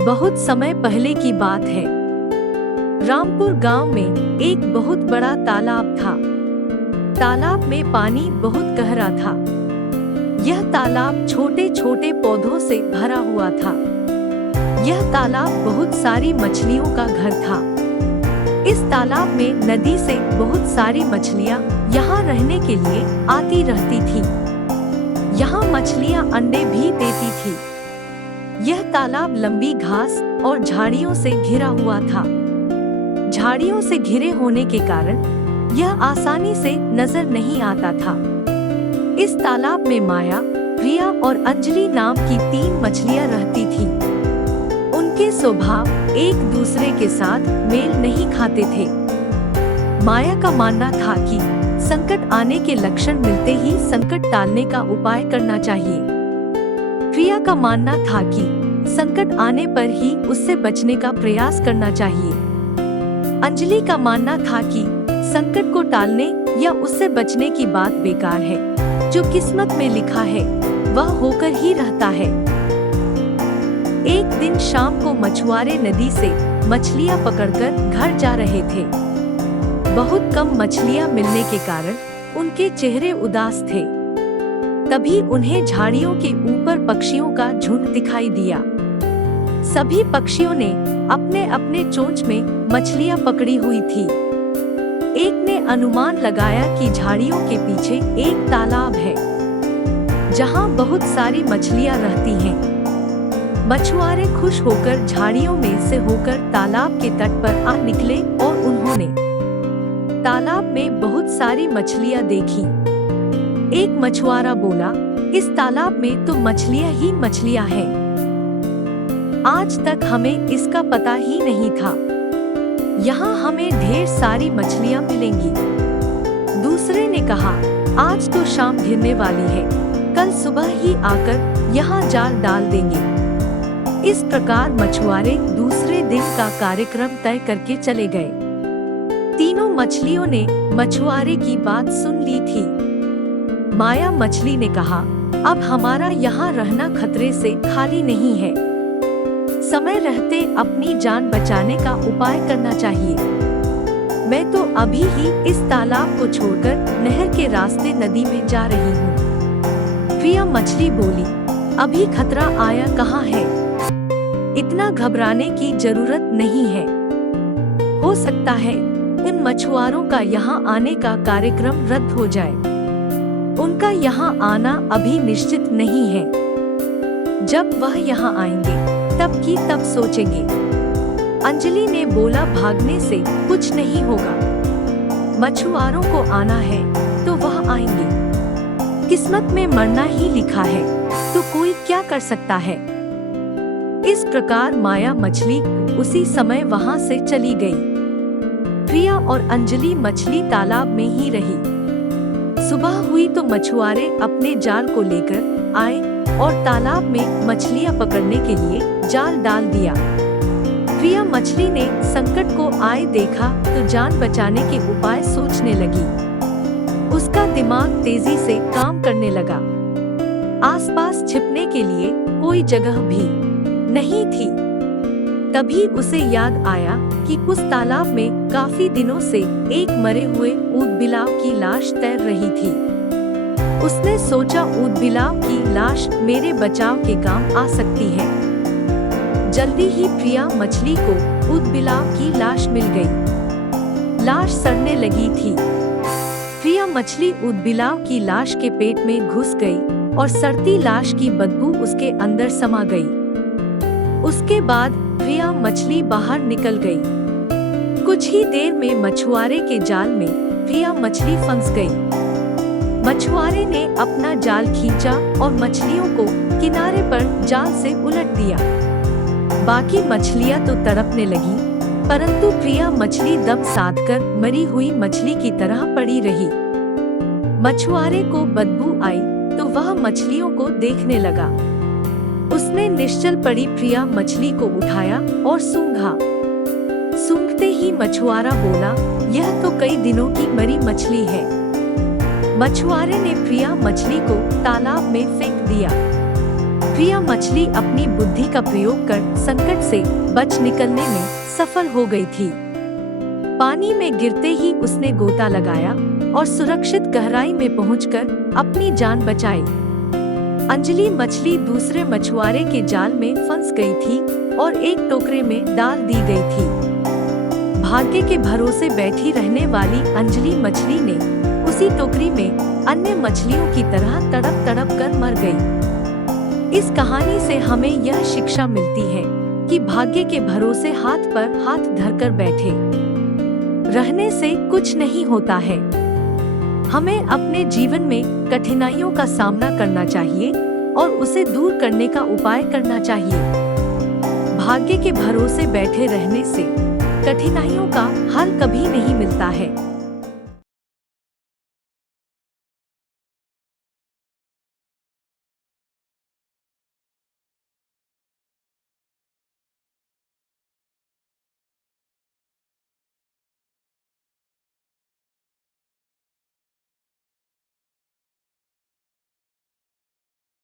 बहुत समय पहले की बात है। रामपुर गांव में एक बहुत बड़ा तालाब था। तालाब में पानी बहुत गहरा था। यह तालाब छोटे छोटे पौधों से भरा हुआ था। यह तालाब बहुत सारी मछलियों का घर था। इस तालाब में नदी से बहुत सारी मछलियां यहाँ रहने के लिए आती रहती थी। यहाँ मछलियां अंडे भी देती थी। यह तालाब लंबी घास और झाड़ियों से घिरा हुआ था। झाड़ियों से घिरे होने के कारण यह आसानी से नजर नहीं आता था। इस तालाब में माया, प्रिया और अंजलि नाम की 3 मछलियां रहती थीं। उनके स्वभाव एक दूसरे के साथ मेल नहीं खाते थे। माया का मानना था कि संकट आने के लक्षण मिलते ही संकट टालने का उपाय करना चाहिए। प्रिया का मानना था कि संकट आने पर ही उससे बचने का प्रयास करना चाहिए। अंजलि का मानना था कि संकट को टालने या उससे बचने की बात बेकार है। जो किस्मत में लिखा है वह होकर ही रहता है। एक दिन शाम को मछुआरे नदी से मछलियां पकड़कर घर जा रहे थे। बहुत कम मछलियां मिलने के कारण उनके चेहरे उदास थे। तभी उन्हें झाड़ियों के ऊपर पक्षियों का झुंड दिखाई दिया। सभी पक्षियों ने अपने अपने चोंच में मछलियां पकड़ी हुई थी। एक ने अनुमान लगाया कि झाड़ियों के पीछे एक तालाब है, जहां बहुत सारी मछलियां रहती हैं। मछुआरे खुश होकर झाड़ियों में से होकर तालाब के तट पर आ निकले और उन्होंने तालाब में बहुत सारी मछलियां देखी। एक मछुआरा बोला, इस तालाब में तो मछलियां ही मछलियां हैं। आज तक हमें इसका पता ही नहीं था। यहाँ हमें ढेर सारी मछलियां मिलेंगी। दूसरे ने कहा, आज तो शाम घिरने वाली है, कल सुबह ही आकर यहाँ जाल डाल देंगे। इस प्रकार मछुआरे दूसरे दिन का कार्यक्रम तय करके चले गए। तीनों मछलियों ने मछुआरे की बात सुन ली थी। माया मछली ने कहा, अब हमारा यहाँ रहना खतरे से खाली नहीं है। समय रहते अपनी जान बचाने का उपाय करना चाहिए। मैं तो अभी ही इस तालाब को छोड़कर नहर के रास्ते नदी में जा रही हूँ। प्रिया मछली बोली, अभी खतरा आया कहाँ है? इतना घबराने की जरूरत नहीं है। हो सकता है इन मछुआरों का यहाँ आने का कार्यक्रम रद्द हो जाए। उनका यहाँ आना अभी निश्चित नहीं है। जब वह यहाँ आएंगे तब की तब सोचेंगे। अंजलि ने बोला, भागने से कुछ नहीं होगा। मछुआरों को आना है तो वह आएंगे। किस्मत में मरना ही लिखा है तो कोई क्या कर सकता है। इस प्रकार माया मछली उसी समय वहाँ से चली गई। प्रिया और अंजलि मछली तालाब में ही रही। सुबह हुई तो मछुआरे अपने जाल को लेकर आए और तालाब में मछलियां पकड़ने के लिए जाल डाल दिया। प्रिया मछली ने संकट को आए देखा तो जान बचाने के उपाय सोचने लगी। उसका दिमाग तेजी से काम करने लगा। आसपास छिपने के लिए कोई जगह भी नहीं थी। तभी उसे याद आया कि उस तालाब में काफी दिनों से एक मरे हुए ऊदबिलाव की लाश तैर रही थी। उसने सोचा, ऊदबिलाव की लाश मेरे बचाव के काम आ सकती है। जल्दी ही प्रिया मछली को ऊदबिलाव की लाश मिल गई। लाश सड़ने लगी थी। प्रिया मछली ऊदबिलाव की लाश के पेट में घुस गई और सड़ती लाश की बदबू उसके अंदर समा गई। उसके बाद प्रिया मछली बाहर निकल गई। कुछ ही देर में मछुआरे के जाल में प्रिया मछली फंस गई। मछुआरे ने अपना जाल खींचा और मछलियों को किनारे पर जाल से उलट दिया। बाकी मछलियां तो तड़पने लगी, परंतु प्रिया मछली दम साधकर मरी हुई मछली की तरह पड़ी रही। मछुआरे को बदबू आई तो वह मछलियों को देखने लगा। उसने निश्चल पड़ी प्रिया मछली को उठाया और सूंघा। सूंघते ही मछुआरा बोला, यह तो कई दिनों की मरी मछली है। मछुआरे ने प्रिया मछली को तालाब में फेंक दिया। प्रिया मछली अपनी बुद्धि का प्रयोग कर संकट से बच निकलने में सफल हो गई थी। पानी में गिरते ही उसने गोता लगाया और सुरक्षित गहराई में पहुंचकर अपनी जान बचाई। अंजलि मछली दूसरे मछुआरे के जाल में फंस गई थी और एक टोकरे में डाल दी गई थी। भाग्य के भरोसे बैठी रहने वाली अंजलि मछली ने उसी टोकरी में अन्य मछलियों की तरह तड़प तड़प कर मर गई। इस कहानी से हमें यह शिक्षा मिलती है कि भाग्य के भरोसे हाथ पर हाथ धरकर बैठे रहने से कुछ नहीं होता है। हमें अपने जीवन में कठिनाइयों का सामना करना चाहिए और उसे दूर करने का उपाय करना चाहिए। भाग्य के भरोसे बैठे रहने से कठिनाइयों का हल कभी नहीं मिलता है।